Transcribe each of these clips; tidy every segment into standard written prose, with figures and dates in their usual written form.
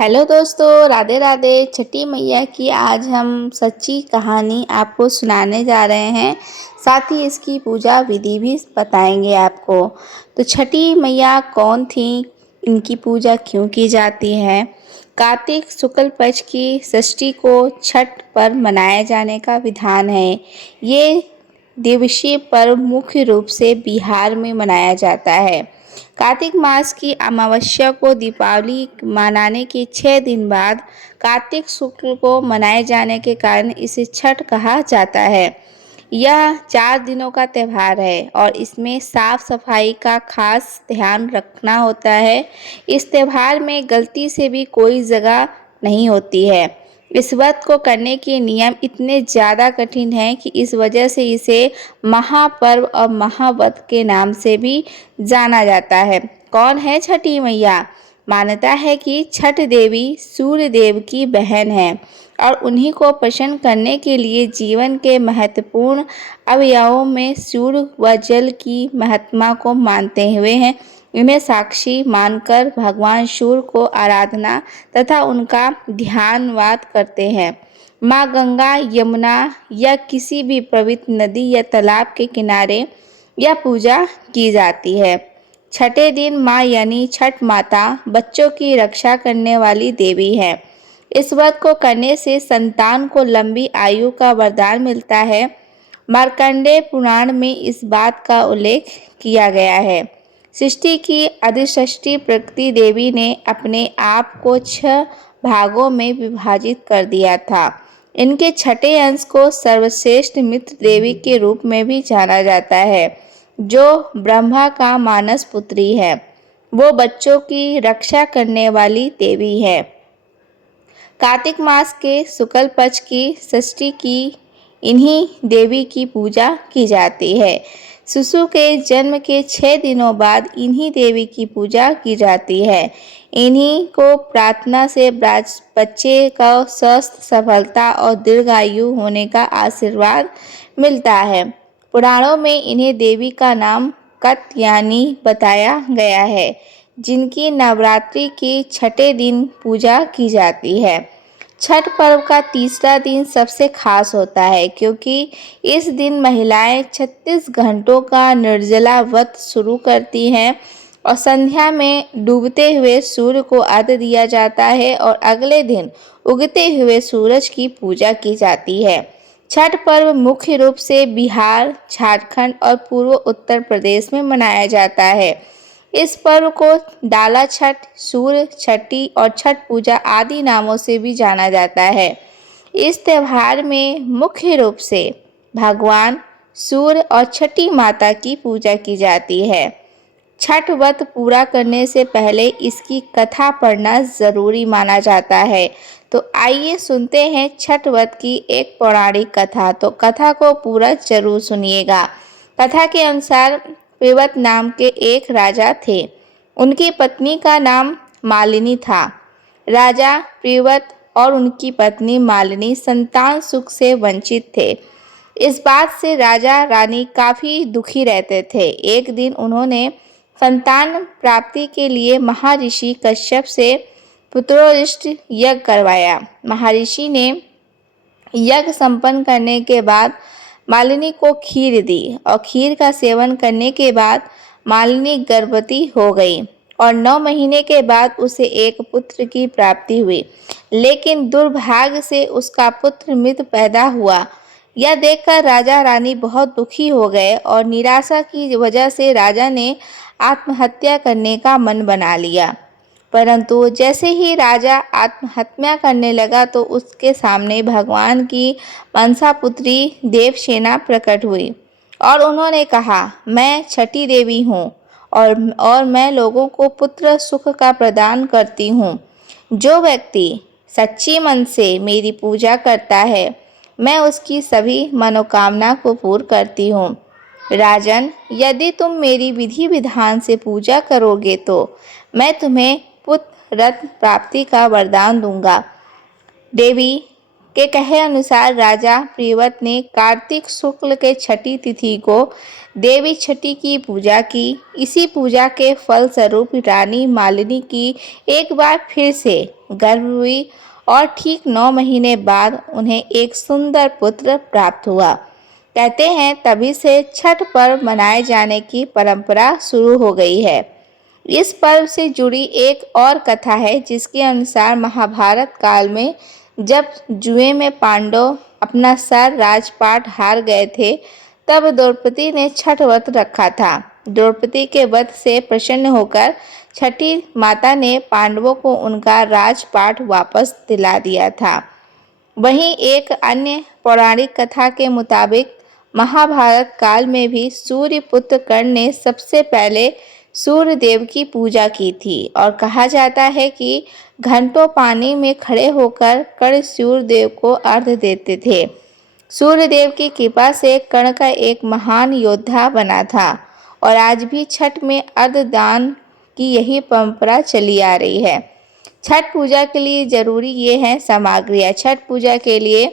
Hello दोस्तों, राधे राधे। छठी मैया की आज हम सच्ची कहानी आपको सुनाने जा रहे हैं। साथ ही इसकी पूजा विधि भी बताएंगे आपको। तो छठी मैया कौन थी, इनकी पूजा क्यों की जाती है। कार्तिक शुक्ल पक्ष की षष्ठी को छठ पर्व मनाए जाने का विधान है। ये दिवसीय पर्व मुख्य रूप से बिहार में मनाया जाता है। कार्तिक मास की अमावस्या को दीपावली मनाने के 6 दिन बाद कार्तिक शुक्ल को मनाए जाने के कारण इसे छठ कहा जाता है। यह 4 दिनों का त्यौहार है और इसमें साफ सफाई का खास ध्यान रखना होता है। इस त्यौहार में गलती से भी कोई जगह नहीं होती है। इस व्रत को करने के नियम इतने ज़्यादा कठिन हैं कि इस वजह से इसे महापर्व और महाव्रत के नाम से भी जाना जाता है। कौन है छठी मैया। मान्यता है कि छठ देवी सूर्य देव की बहन है और उन्हीं को प्रसन्न करने के लिए जीवन के महत्वपूर्ण अवयवों में सूर्य व जल की महत्मा को मानते हुए हैं। इन्हें साक्षी मानकर भगवान सूर्य को आराधना तथा उनका ध्यानवाद करते हैं। माँ गंगा, यमुना या किसी भी पवित्र नदी या तालाब के किनारे यह पूजा की जाती है। छठे दिन माँ यानी छठ माता बच्चों की रक्षा करने वाली देवी है। इस व्रत को करने से संतान को लंबी आयु का वरदान मिलता है। मार्कंडेय पुराण में इस बात का उल्लेख किया गया है। सृष्टि की अधिष्ठी प्रकृति देवी ने अपने आप को 6 भागों में विभाजित कर दिया था। इनके छठे अंश को सर्वश्रेष्ठ मित्र देवी के रूप में भी जाना जाता है, जो ब्रह्मा का मानस पुत्री है। वो बच्चों की रक्षा करने वाली देवी है। कार्तिक मास के शुक्ल पक्ष की षष्ठी की इन्हीं देवी की पूजा की जाती है। शिशु के जन्म के 6 दिनों बाद इन्हीं देवी की पूजा की जाती है। इन्हीं को प्रार्थना से बच्चे को स्वस्थ, सफलता और दीर्घायु होने का आशीर्वाद मिलता है। पुराणों में इन्हें देवी का नाम कात्यायनी बताया गया है, जिनकी नवरात्रि के छठे दिन पूजा की जाती है। छठ पर्व का तीसरा दिन सबसे खास होता है, क्योंकि इस दिन महिलाएं 36 घंटों का निर्जला व्रत शुरू करती हैं और संध्या में डूबते हुए सूर्य को अर्घ्य दिया जाता है और अगले दिन उगते हुए सूरज की पूजा की जाती है। छठ पर्व मुख्य रूप से बिहार, झारखंड और पूर्व उत्तर प्रदेश में मनाया जाता है। इस पर्व को डाला छठ, सूर्य छठी और छठ पूजा आदि नामों से भी जाना जाता है। इस त्यौहार में मुख्य रूप से भगवान सूर्य और छठी माता की पूजा की जाती है। छठ व्रत पूरा करने से पहले इसकी कथा पढ़ना जरूरी माना जाता है। तो आइए सुनते हैं छठ व्रत की एक पौराणिक कथा। तो कथा को पूरा जरूर सुनिएगा। कथा के अनुसार प्रियव्रत नाम के एक राजा थे। उनकी पत्नी का नाम मालिनी था। राजा प्रियव्रत और उनकी पत्नी मालिनी संतान सुख से वंचित थे। इस बात से राजा रानी काफ़ी दुखी रहते थे। एक दिन उन्होंने संतान प्राप्ति के लिए महर्षि कश्यप से पुत्रोष्ट यज्ञ करवाया। महर्षि ने यज्ञ संपन्न करने के बाद मालिनी को खीर दी और खीर का सेवन करने के बाद मालिनी गर्भवती हो गई और 9 महीने के बाद उसे एक पुत्र की प्राप्ति हुई। लेकिन दुर्भाग्य से उसका पुत्र मृत पैदा हुआ। यह देखकर राजा रानी बहुत दुखी हो गए और निराशा की वजह से राजा ने आत्महत्या करने का मन बना लिया। परंतु जैसे ही राजा आत्महत्या करने लगा तो उसके सामने भगवान की मनसा पुत्री देवसेना प्रकट हुई और उन्होंने कहा, मैं छठी देवी हूँ और मैं लोगों को पुत्र सुख का प्रदान करती हूँ। जो व्यक्ति सच्ची मन से मेरी पूजा करता है, मैं उसकी सभी मनोकामना को पूर्ण करती हूँ। राजन, यदि तुम मेरी विधि विधान से पूजा करोगे तो मैं तुम्हें पुत्र रत्न प्राप्ति का वरदान दूंगा। देवी के कहे अनुसार राजा प्रियव्रत ने कार्तिक शुक्ल के छठी तिथि को देवी छठी की पूजा की। इसी पूजा के फल स्वरूप रानी मालिनी की एक बार फिर से गर्भ हुई और ठीक 9 महीने बाद उन्हें एक सुंदर पुत्र प्राप्त हुआ। कहते हैं तभी से छठ पर्व मनाए जाने की परंपरा शुरू हो गई है। इस पर्व से जुड़ी एक और कथा है जिसके अनुसार महाभारत काल में जब जुए में पांडव अपना सर राजपाट हार गए थे, तब द्रौपदी ने छठ व्रत रखा था। द्रौपदी के व्रत से प्रसन्न होकर छठी माता ने पांडवों को उनका राजपाट वापस दिला दिया था। वहीं एक अन्य पौराणिक कथा के मुताबिक महाभारत काल में भी सूर्यपुत्र कर्ण ने सबसे पहले सूर्य देव की पूजा की थी और कहा जाता है कि घंटों पानी में खड़े होकर कर्ण सूर्य देव को अर्घ्य देते थे। सूर्य देव की कृपा से कर्ण का एक महान योद्धा बना था और आज भी छठ में अर्घ्य दान की यही परंपरा चली आ रही है। छठ पूजा के लिए जरूरी ये है सामग्रियाँ। छठ पूजा के लिए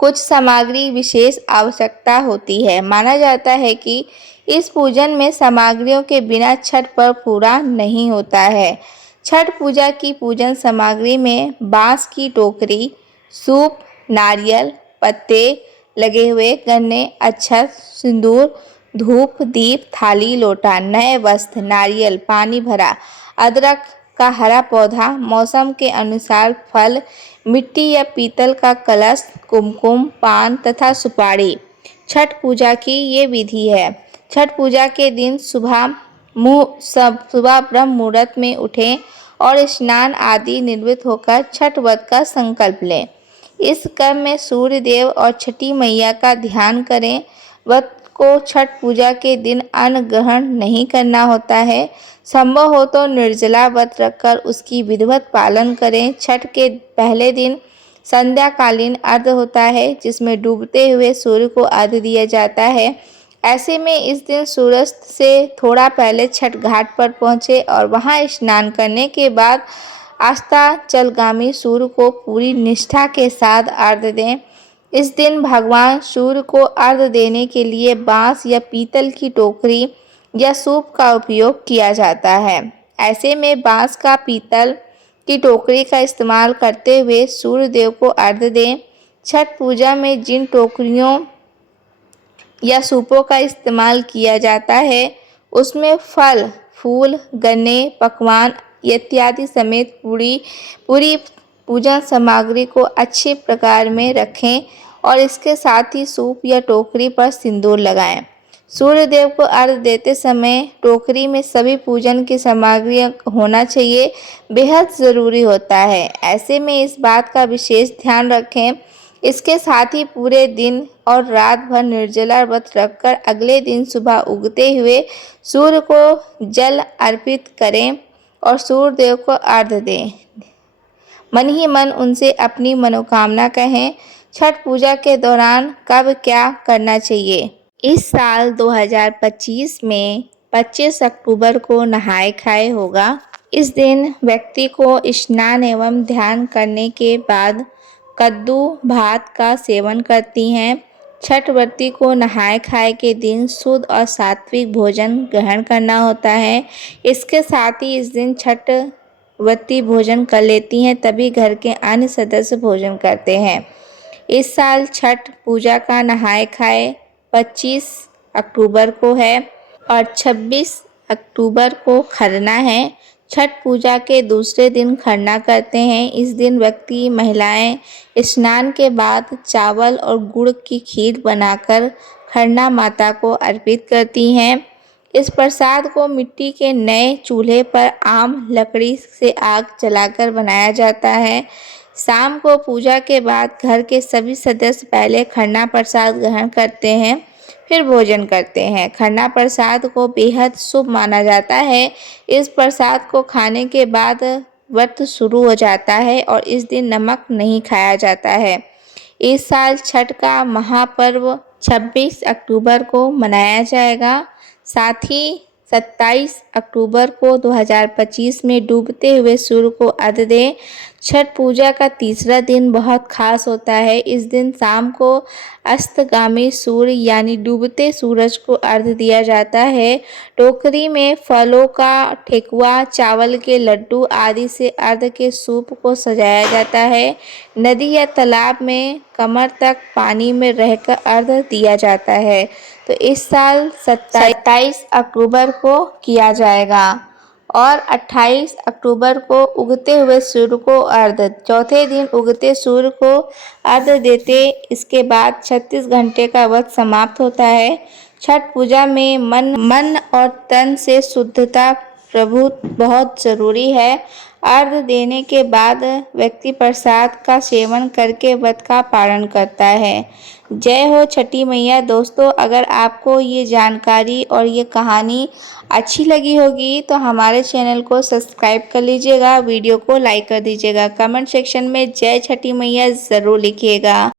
कुछ सामग्री विशेष आवश्यकता होती है। माना जाता है कि इस पूजन में सामग्रियों के बिना छठ पर्व पूरा नहीं होता है। छठ पूजा की पूजन सामग्री में बांस की टोकरी, सूप, नारियल, पत्ते लगे हुए गन्ने, अक्षत, सिंदूर, धूप, दीप, थाली, लोटा, नए वस्त्र, नारियल, पानी भरा, अदरक का हरा पौधा, मौसम के अनुसार फल, मिट्टी या पीतल का कलश, कुमकुम, पान तथा सुपारी। छठ पूजा की ये विधि है। छठ पूजा के दिन सुबह ब्रह्म मुहूर्त में उठें और स्नान आदि निवृत्त होकर छठ व्रत का संकल्प लें। इस क्रम में सूर्य देव और छठी मैया का ध्यान करें। व्रत को छठ पूजा के दिन अन्न ग्रहण नहीं करना होता है। संभव हो तो निर्जला व्रत रखकर उसकी विधिवत पालन करें। छठ के पहले दिन संध्याकालीन अर्घ्य होता है जिसमें डूबते हुए सूर्य को अर्घ्य दिया जाता है। ऐसे में इस दिन सूर्यास्त से थोड़ा पहले छठ घाट पर पहुँचे और वहां स्नान करने के बाद अस्ताचलगामी सूर्य को पूरी निष्ठा के साथ अर्घ्य दें। इस दिन भगवान सूर्य को अर्घ्य देने के लिए बांस या पीतल की टोकरी या सूप का उपयोग किया जाता है। ऐसे में बांस का पीतल की टोकरी का इस्तेमाल करते हुए सूर्य देव को अर्घ्य दें। छठ पूजा में जिन टोकरियों या सूपों का इस्तेमाल किया जाता है उसमें फल, फूल, गन्ने, पकवान इत्यादि समेत पूरी पूजन सामग्री को अच्छे प्रकार में रखें और इसके साथ ही सूप या टोकरी पर सिंदूर लगाएं। सूर्य देव को अर्घ्य देते समय टोकरी में सभी पूजन की सामग्री होना चाहिए, बेहद ज़रूरी होता है। ऐसे में इस बात का विशेष ध्यान रखें। इसके साथ ही पूरे दिन और रात भर निर्जला व्रत रखकर अगले दिन सुबह उगते हुए सूर्य को जल अर्पित करें और सूर्य देव को अर्घ्य दें। मन ही मन उनसे अपनी मनोकामना कहें। छठ पूजा के दौरान कब क्या करना चाहिए? इस साल 2025 में 25 अक्टूबर को नहाय खाए होगा। इस दिन व्यक्ति को स्नान एवं ध्यान करने के बाद कद्दू भात का सेवन करती हैं। छठ व्रती को नहाय खाए के दिन शुद्ध और सात्विक भोजन ग्रहण करना होता है। इसके साथ ही इस दिन छठ व्रती भोजन कर लेती हैं, तभी घर के अन्य सदस्य भोजन करते हैं। इस साल छठ पूजा का नहाय खाए 25 अक्टूबर को है और 26 अक्टूबर को खरना है। छठ पूजा के दूसरे दिन खरना करते हैं। इस दिन व्यक्ति महिलाएं स्नान के बाद चावल और गुड़ की खीर बनाकर खरना माता को अर्पित करती हैं। इस प्रसाद को मिट्टी के नए चूल्हे पर आम लकड़ी से आग जलाकर बनाया जाता है। शाम को पूजा के बाद घर के सभी सदस्य पहले खरना प्रसाद ग्रहण करते हैं, फिर भोजन करते हैं। खरना प्रसाद को बेहद शुभ माना जाता है। इस प्रसाद को खाने के बाद व्रत शुरू हो जाता है और इस दिन नमक नहीं खाया जाता है। इस साल छठ का महापर्व 26 अक्टूबर को मनाया जाएगा। साथ ही 27 अक्टूबर को 2025 में डूबते हुए सूर्य को अर्घ्य दें। छठ पूजा का तीसरा दिन बहुत खास होता है। इस दिन शाम को अस्तगामी सूर्य यानी डूबते सूरज को अर्घ्य दिया जाता है। टोकरी में फलों का ठेकुआ, चावल के लड्डू आदि से अर्घ्य के सूप को सजाया जाता है। नदी या तालाब में कमर तक पानी में रहकर अर्घ्य दिया जाता है। तो इस साल 27 अक्टूबर को किया जाएगा और 28 अक्टूबर को उगते हुए सूर्य को अर्घ्य। चौथे दिन उगते सूर्य को अर्घ्य देते, इसके बाद 36 घंटे का व्रत समाप्त होता है। छठ पूजा में मन और तन से शुद्धता प्रभु बहुत जरूरी है। अर्घ्य देने के बाद व्यक्ति प्रसाद का सेवन करके व्रत का पालन करता है। जय हो छठी मैया। दोस्तों, अगर आपको ये जानकारी और ये कहानी अच्छी लगी होगी तो हमारे चैनल को सब्सक्राइब कर लीजिएगा, वीडियो को लाइक कर दीजिएगा, कमेंट सेक्शन में जय छठी मैया ज़रूर लिखिएगा।